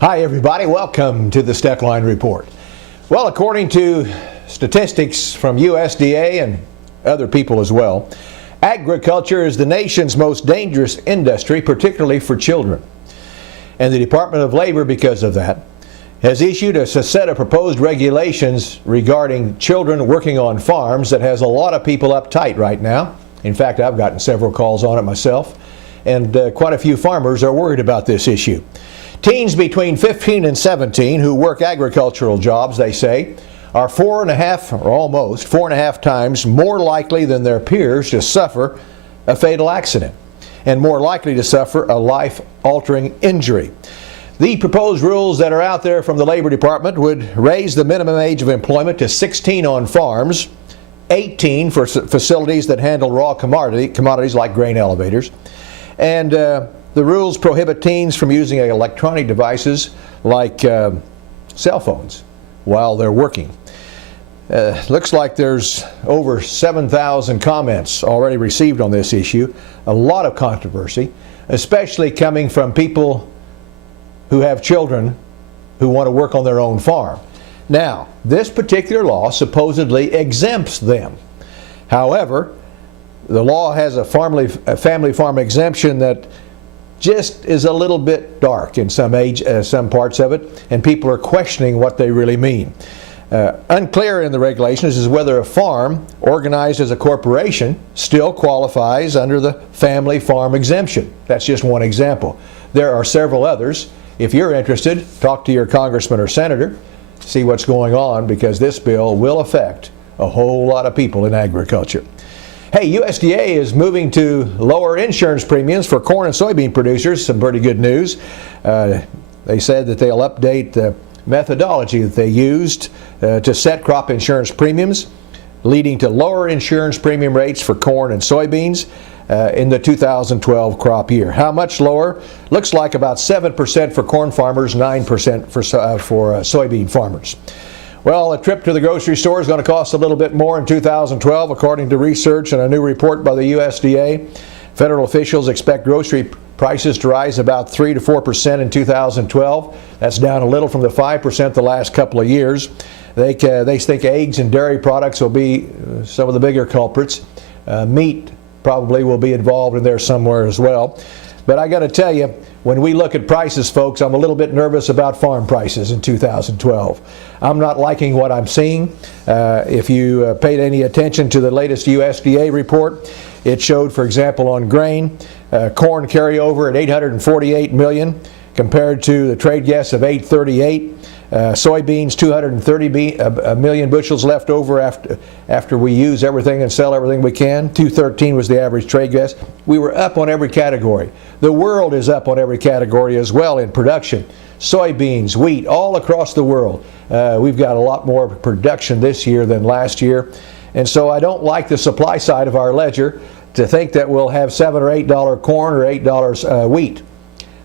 Hi everybody, welcome to the Steckline Report. Well, according to statistics from USDA and other people as well, agriculture is the nation's most dangerous industry, particularly for children. And the Department of Labor, because of that, has issued a set of proposed regulations regarding children working on farms that has a lot of people uptight right now. In fact, I've gotten several calls on it myself, and quite a few farmers are worried about this issue. Teens between 15 and 17 who work agricultural jobs, they say, are 4.5 times more likely than their peers to suffer a fatal accident and more likely to suffer a life-altering injury. The proposed rules that are out there from the Labor Department would raise the minimum age of employment to 16 on farms, 18 for facilities that handle raw commodities like grain elevators, and the rules prohibit teens from using electronic devices like cell phones while they're working. Looks like there's over 7,000 comments already received on this issue. A lot of controversy, especially coming from people who have children who want to work on their own farm. Now, this particular law supposedly exempts them. However, the law has a family farm exemption that just is a little bit dark in some parts of it, and people are questioning what they really mean. Unclear in the regulations is whether a farm organized as a corporation still qualifies under the family farm exemption. That's just one example. There are several others. If you're interested, talk to your congressman or senator, see what's going on, because this bill will affect a whole lot of people in agriculture. Hey, USDA is moving to lower insurance premiums for corn and soybean producers. Some pretty good news. They said that they'll update the methodology that they used to set crop insurance premiums, leading to lower insurance premium rates for corn and soybeans in the 2012 crop year. How much lower? Looks like about 7% for corn farmers, 9% for soybean farmers. Well, a trip to the grocery store is going to cost a little bit more in 2012, according to research and a new report by the USDA. Federal officials expect grocery prices to rise about 3 to 4% in 2012. That's down a little from the 5% the last couple of years. They think eggs and dairy products will be some of the bigger culprits. Meat probably will be involved in there somewhere as well. But I got to tell you, when we look at prices, folks, I'm a little bit nervous about farm prices in 2012. I'm not liking what I'm seeing. If you paid any attention to the latest USDA report, it showed, for example, on grain, corn carryover at 848 million compared to the trade guess of 838. Soybeans, 230 million bushels left over after we use everything and sell everything we can. 213 was the average trade guess. We were up on every category. The world is up on every category as well in production. Soybeans, wheat, all across the world. We've got a lot more production this year than last year. And so I don't like the supply side of our ledger to think that we'll have $7 or $8 corn or $8 wheat.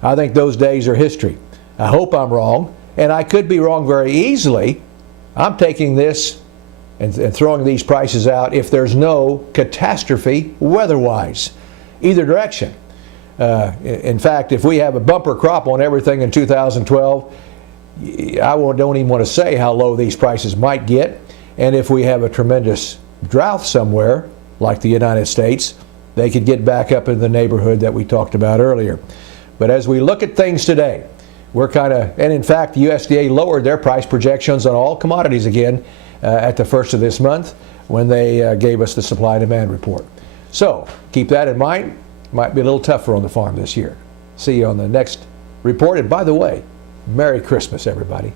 I think those days are history. I hope I'm wrong. And I could be wrong very easily. I'm taking this and throwing these prices out if there's no catastrophe weather-wise, either direction. In fact, if we have a bumper crop on everything in 2012, I don't even want to say how low these prices might get. And if we have a tremendous drought somewhere, like the United States, they could get back up in the neighborhood that we talked about earlier. But as we look at things today, and in fact, the USDA lowered their price projections on all commodities again at the first of this month when they gave us the supply and demand report. So keep that in mind. Might be a little tougher on the farm this year. See you on the next report. And by the way, Merry Christmas, everybody.